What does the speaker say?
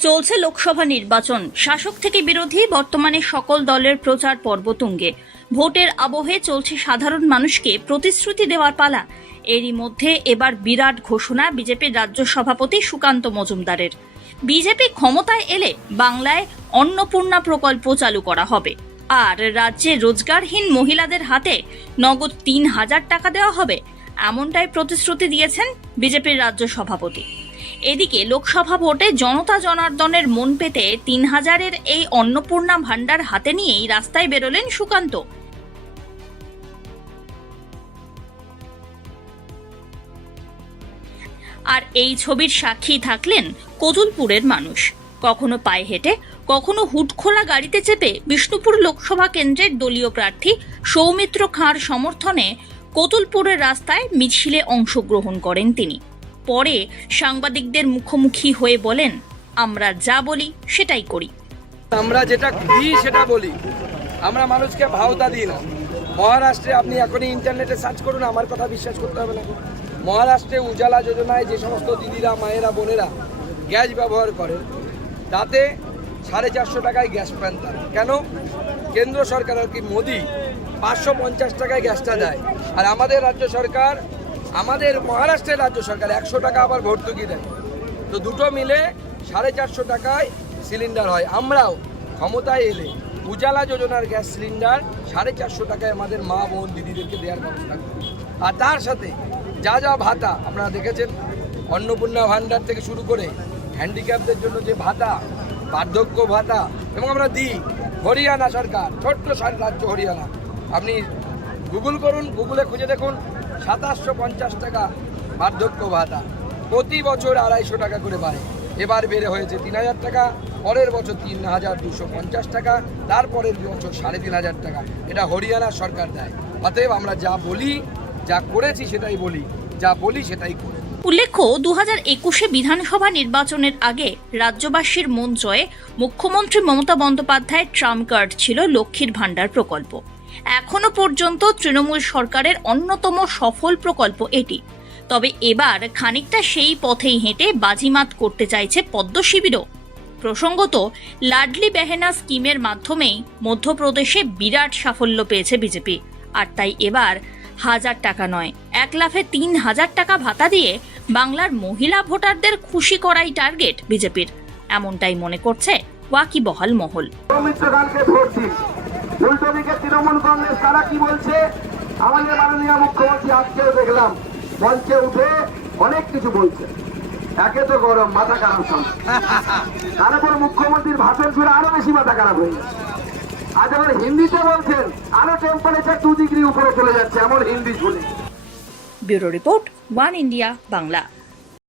চলছে লোকসভা নির্বাচন। শাসক থেকে বিরোধী বর্তমানে সকল দলের প্রচার পর্ব তুঙ্গে। ভোটের আবহে চলছে সাধারণ মানুষকে প্রতিশ্রুতি দেওয়ার পালা। এরই মধ্যে এবার বিরাট ঘোষণা বিজেপির রাজ্য সভাপতি সুকান্ত মজুমদারের। বিজেপি ক্ষমতায় এলে বাংলায় অন্নপূর্ণা প্রকল্প চালু করা হবে, আর রাজ্যে রোজগারহীন মহিলাদের হাতে নগদ ৩,০০০ টাকা দেওয়া হবে, এমনটাই প্রতিশ্রুতি দিয়েছেন বিজেপির রাজ্য সভাপতি। এদিকে লোকসভা ভোটে জনতা জনার্দনের মন পেতে ৩,০০০-এর এই অন্নপূর্ণা ভান্ডার হাতে নিয়েই রাস্তায় বেরোলেন সুকান্ত। আর এই ছবির সাক্ষী থাকলেন কতুলপুরের মানুষ। কখনো পায়ে হেঁটে, কখনো হুটখোলা গাড়িতে চেপে বিষ্ণুপুর লোকসভা কেন্দ্রের দলীয় প্রার্থী সৌমিত্র খাঁর সমর্থনে কতুলপুরের রাস্তায় মিছিলে অংশগ্রহণ করেন তিনি। পরে সাংবাদিকদের মুখোমুখি হয়ে বলেন, আমরা যা বলি সেটাই করি। আমরা যেটা দিই সেটা বলি, আমরা মানুষকে ভাওতা দিই না। মহারাষ্ট্রে আপনি এখনই ইন্টারনেটে সার্চ করুন, আমার কথা বিশ্বাস করতে হবে না। মহারাষ্ট্রে উজালা যোজনায় যে সমস্ত দিদিরা, মায়েরা, বোনেরা গ্যাস ব্যবহার করেন, তাতে 450 টাকায় গ্যাস পান তারা। কেন? কেন্দ্র সরকার আর কি মোদি 550 টাকায় গ্যাসটা দেয়, আর আমাদের রাজ্য সরকার, আমাদের মহারাষ্ট্রের রাজ্য সরকার 100 টাকা আবার ভর্তুকি দেয়। তো দুটো মিলে 450 টাকায় সিলিন্ডার হয়। আমরাও ক্ষমতায় এলে উজালা যোজনার গ্যাস সিলিন্ডার 450 টাকায় আমাদের মা, বোন, দিদিদেরকে দেওয়ার ব্যবস্থা করি। আর তার সাথে যা যা ভাতা আপনারা দেখেছেন, অন্নপূর্ণা ভান্ডার থেকে শুরু করে হ্যান্ডিক্যাপদের জন্য যে ভাতা, বার্ধক্য ভাতা, এবং আমরা দিই। হরিয়ানা সরকার, ছোট্ট রাজ্য হরিয়ানা, আপনি গুগল করুন, গুগলে খুঁজে দেখুন, 2750 টাকা বার্ধক্য ভাতা, প্রতি বছর 250 টাকা করে বাড়ে। এবার বেড়ে হয়েছে 3,000 টাকা, পরের বছর 3,250 টাকা, তারপরের বছর 3,500 টাকা। এটা হরিয়ানা সরকার দেয়। অতএব আমরা যা বলি, যা করেছি সেটাই বলি, যা বলি সেটাই করি। উল্লেখ্য, 2021-এ বিধানসভা নির্বাচনের আগে রাজ্যবাসীর মন জয়ে মুখ্যমন্ত্রী মমতা বন্দ্যোপাধ্যায়ের ট্রাম্প কার্ড ছিল লক্ষ্মীর ভান্ডার প্রকল্প। এখনো পর্যন্ত তৃণমূল সরকারের অন্যতম সফল প্রকল্প এটি। তবে এবার খানিকটা সেই পথেই হেঁটে বাজিমাত করতে চাইছে পদ্ম শিবিরও। প্রসঙ্গত, লাডলি বেহেনা স্কিমের মাধ্যমেই মধ্যপ্রদেশে বিরাট সাফল্য পেয়েছে বিজেপি। আর তাই এবার 1000 টাকা নয়, 1 লাফে 3,000 টাকা ভাতা দিয়ে বাংলার মহিলা ভোটারদের খুশি করাই টার্গেট বিজেপির, এমনটাই মনে করছে ওয়াকিবহাল মহল। তৃণমূল কংগ্রেস তারা কি বলছে, আমাদের মাননীয় মুখ্যমন্ত্রী আজকেও দেখলাম মঞ্চে উঠে অনেক কিছু বলছে। একে তো গরম, মাথা খারাপ সব, তার উপর মুখ্যমন্ত্রীর ভাষণ শুনে আরো বেশি মাথা খারাপ হয়ে গেছে। আজ আবার হিন্দিতে বলছেন, আরো টেম্পারেচার 2 ডিগ্রি উপরে চলে যাচ্ছে, এমন হিন্দি শুনে। Bureau report, one India Bangla.